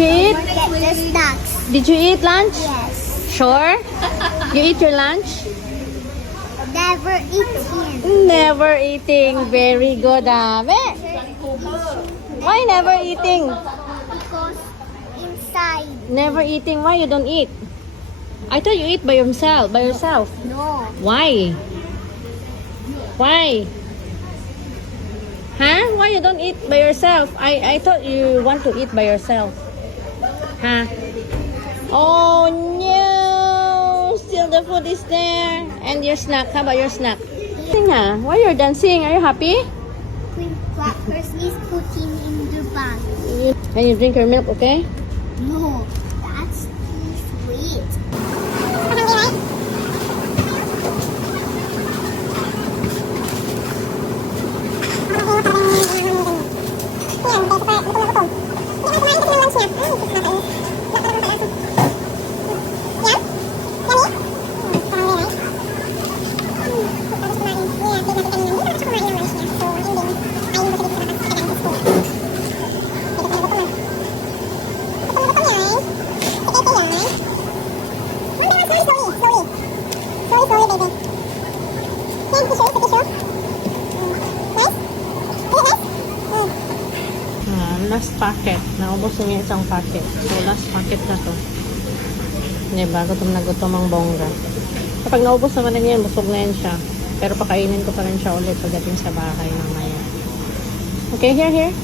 you eat? Get the snacks. Did you eat lunch? Yes. Sure? You eat your lunch? Never eaten. Never eating. Very good, Ame. Why never eating? Because inside. Never eating. Why you don't eat? I thought you eat by yourself. By yourself. No. Why? Why? Huh? Why you don't eat by yourself? I thought you want to eat by yourself. Huh? Oh no! Still the food is there. And your snack. How about your snack? Sing ha? Why you're dancing? Are you happy? Queen Crackers is putting in the bag. Can you drink your milk, okay? No. That's too sweet. Last packet. Naubos niya isang packet. So, last packet na to. Diba? Gutom na gutom ang bongga. Kapag naubos naman na yan, busog na yan siya. Pero pakainin ko pa rin siya ulit pagdating sa bahay mamaya. Okay, here.